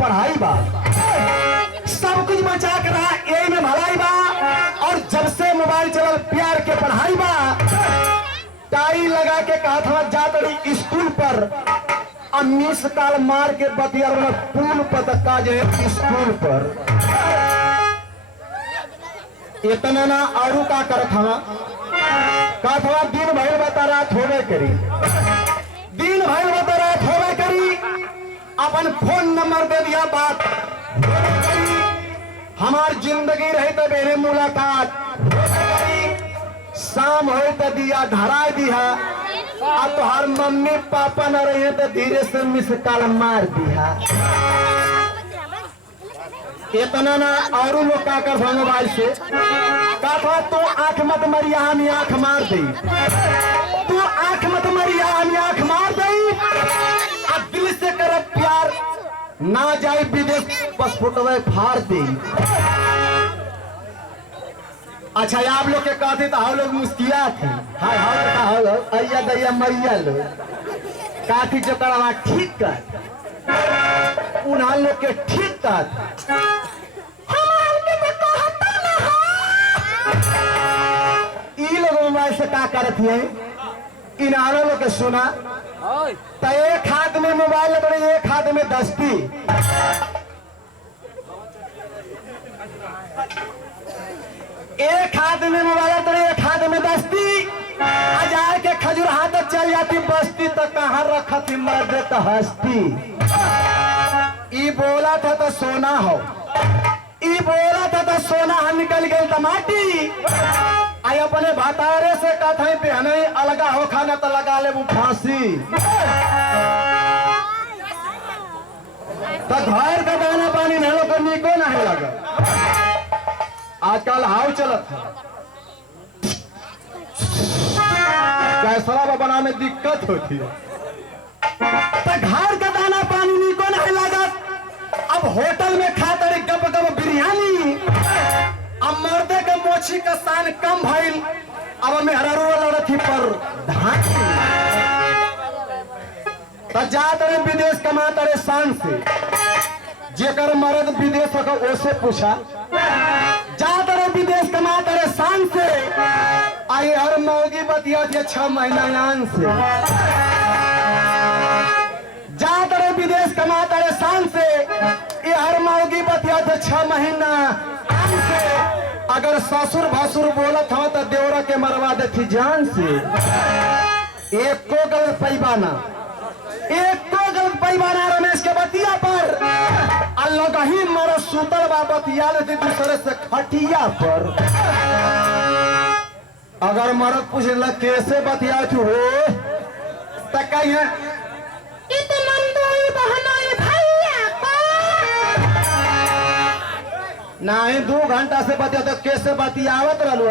पढ़ाई बा, सब कुछ बचा के रहा यही में भलाई बा। और जब से मोबाइल चलल प्यार के पढ़ाई बा, टाई लगा के कहा था जात रही स्कूल पर, अब मिस काल मार के बतिया पुल पतका जो है स्कूल पर। इतना ना आरू का करत हवा का था दिन भर बता रात होवे करी, दिन भर बता रात होवे करी, अपन फोन नंबर दे दिया बात होवे करी, हमार जिंदगी रही तो मेरे मुलाकात होवे करी, शाम हो तो दिया धरा दिया, अब तो हर मम्मी पापा न रहे तो धीरे से मिस कॉल मार दिया। इतना ना और लोग का कर मोबाइल से कहा तो आंख मत मरिया हम आंख मार दी, तू आंख मत मरिया हम आंख मार दी, अब दिल से कर प्यार ना जाए विदेश बस फुटवे फाड़ दी। अच्छा आप लोग के कहते तो हम लोग मुस्किया थे, हाय हाय लोग अय्या दैया मरिया लोग काठी जो करवा ठीक कर उन्हें लोग के ठीक कर लोग मोबाइल से क्या करती है इन आलों लोग के सुना तो एक हाथ में मोबाइल बड़ी एक हाथ में दस्ती, एक हाथ में मोबाइल तो एक हाथ में दस्ती, हजार के खजूर हाथ चल जाती बस्ती तो कहाँ रखा थी मर्द तो हस्ती। ई बोला था तो सोना हो, ई बोला था तो सोना हम निकल गए टमाटी, आई अपने भातारे से कथा पहने अलगा हो खाना तो लगा ले वो फांसी। तो घर का दाना पानी नहलों को निको नहीं लगा, आजकल हाउ चलत है कैसरा बना में दिक्कत होती है, तो घर का दाना पानी निको नहीं लागत। अब होटल में खाता रही गप गप बिरयानी, अब मर्दे के मोछी का शान कम भइल, अब मेहरारू लड़थी पर धान तो जात रहे विदेश कमाता रहे शान से, जेकर मर्द विदेश हो ओसे पूछा जात रहे विदेश कमाता रहे शान से, आई हर मौगी बतिया थे 6 महीना यान से, जात रहे विदेश कमाता रहे शान से, ये हर मौगी बतिया थे 6 महीना आन से, अगर ससुर भसुर बोलत हो तो देवरा के मरवा देती जान से। एक को गलत पैबाना, एक को गलत पैबाना रमेश के बतिया पर अल्लाह ही मर सुतल बा बतिया लेती दूसरे से खटिया पर। अगर मरद पूछ ल कैसे बतिया तू हो तो कहीं नहीं 2 घंटा से बतिया तो कैसे बतियावत रहलू।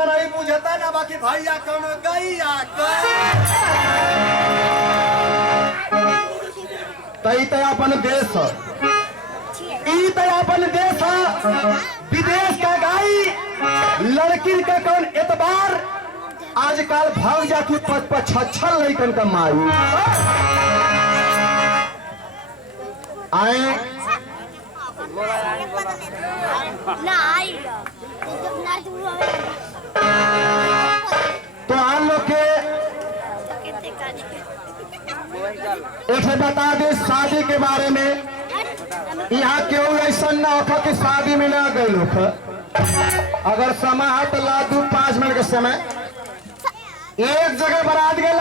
नहीं बुझता ना बाकी भैया कौन गैया तई तो अपन देश अपन देश विदेश का गाई लड़की का कौन एतबार, आजकल भाग जाती 5-6 लड़कन का मारू आए तो हम लोग के उसे बता दे शादी के बारे में, यहाँ क्यों ऐसा ना हो कि शादी में ना गए लोग, अगर समय है तो ला दू 5 मिनट के समय, एक जगह बारात गए,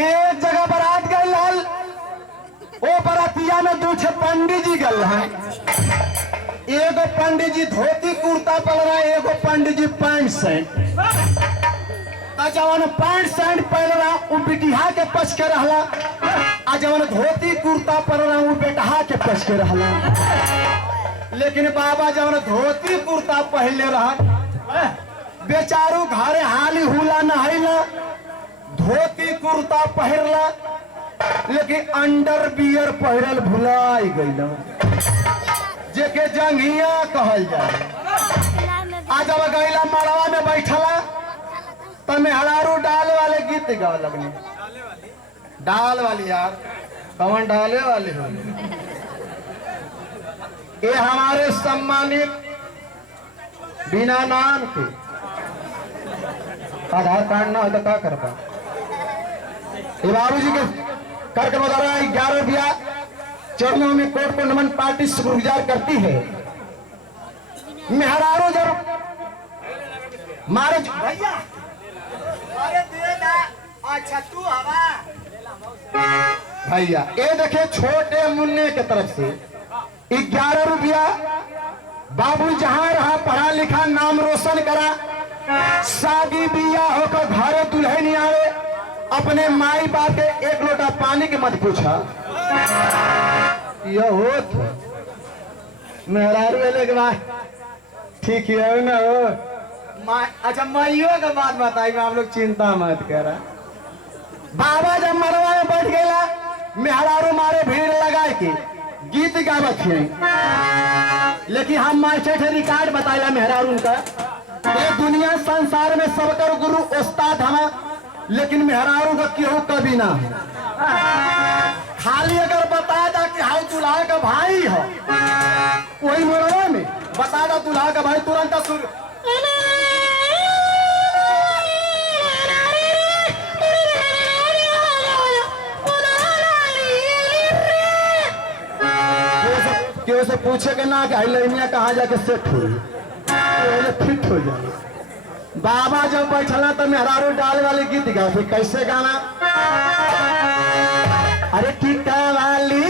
एक जगह बारात गए लाल, वो बरातिया में 2 पंडित जी गल है, एगो पंडित जी धोती कुर्ता पहन रहा है, एगो पंडित जी पैंट शर्ट, जवान पैंट शर्ट पहन रहा वो बिटिहा के पछ के रहला, आ जवान धोती कुर्ता पहन रहा वो बेटहा के पछ के रहला। लेकिन बाबा जवान धोती कुर्ता पहले रहा बेचारू घरे हाली हुला नहैला, धोती कुर्ता पहरला, लेकिन अंडर बियर पहरल भुलाई गईला, जेके जंघिया कहल जाए। आज अब गईला मड़वा में बैठला तो मेहरारू डाल वाले गीत गावे लगने। डाल वाली यार कौन डाले वाले हो? ये हमारे सम्मानित बिना नाम के आधार कार्ड ना हो तो क्या करता? ये बाबू जी के करके बता रहा है 11 रुपया चरणों में कोर्ट को नमन पार्टी शुक्रगुजार करती है। मेहरारू जब मारे भैया अरे दे ना अच्छा तू हवा भैया ये देखे छोटे मुन्ने के तरफ से 11 रुपया बाबू जहां रहा पढ़ा लिखा नाम रोशन करा शादी बिया होकर घरे दुल्हन आवे अपने माई बाप के एक लोटा पानी के मत पूछा यह हो तो मेहरारू वेले के बाद ठीक है ना हो अच्छा माइयों का बात बताइए आप लोग चिंता मत करा। बाबा जब मरवा में बैठ गया मेहरारू मारे भीड़ लगाए के गीत गावत है लेकिन हम मास्टर रिकॉर्ड बताया मेहरारू का ये दुनिया संसार में सबकर गुरु उस्ताद हम लेकिन मेहरारू का क्यों कभी ना है। खाली अगर बता दा कि हाई दुल्हा का भाई हो वही मरवा में बता दा दुल्हा का भाई तुरंत शुरू क्यों से पूछे के ना कि हाई कहा जाके सेट हो फिट हो जाए। बाबा जब बैठला तो मेहरारू डाल वाले गीत गा फिर कैसे गाना? अरे टीका वाली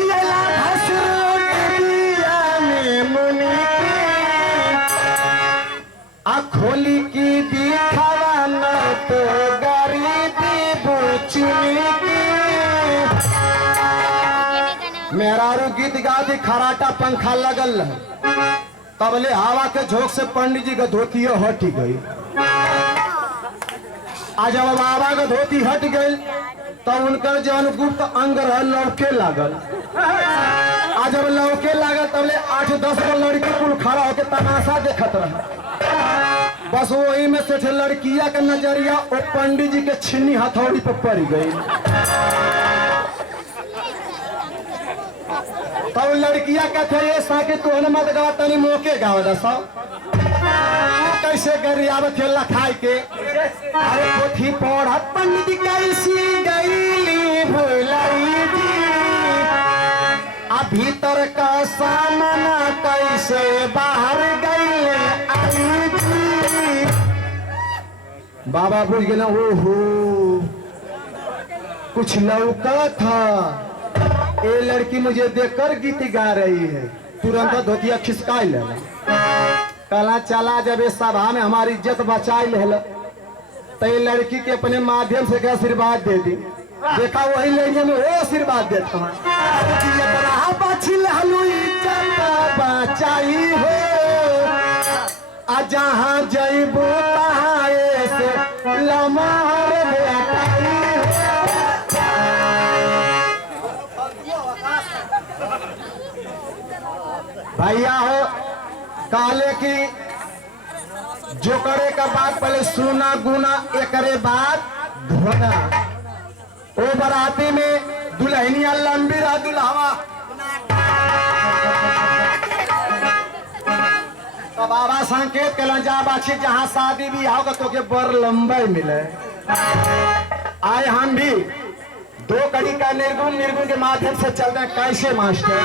खोली की दिखावा न तो गरीबी बुचनी की। मेहरारू गीत गा दी खराटा पंखा लगल तबले हवा के झोंक से पंडित जी का धोती हट गई। आज जब बाबा का धोती हट गई तब उनका जौन गुप्त अंग रह लौके लागल। आज जब लौके लागल तबले 8-10 को लड़की कुल खड़ा होकर तमाशा देखत रहा। बस वही में से लड़किया का नजरिया और पंडित जी के छिन्नी हथौड़ी पर पड़ गई। तब लड़किया कहते ये साके तू मत गावा तनी मौके गावा दसा कैसे कर आवत है लखाई के। अरे पोथी पढ़त पंडित कैसी गईली भुलाई जी आ भीतर का सामना कैसे बाहर गईले आई जी। बाबा बुझ गए ओहो कुछ लौका था ये लड़की मुझे देखकर गीत गा रही है। तुरंत धोतिया खिसकाई ले कला चला जब इस सभा में हमारी इज्जत बचाई ले तो ये लड़की के अपने माध्यम से क्या आशीर्वाद दे दी। देखा वही लड़की में वो आशीर्वाद देता हूँ बचाई हो जहाँ जईबू से लमार भैया हो काले की जो करे का बात पहले सुना गुना एकरे बाद धोना। ओ बराती में दुल्हनिया लंबी रहा दुल्हावा तो बाबा संकेत कल जा बाछी जहाँ शादी भी होगा तो के बर लंबाई मिले। आए हम भी 2 कड़ी का निर्गुण के माध्यम से चलते हैं कैसे मास्टर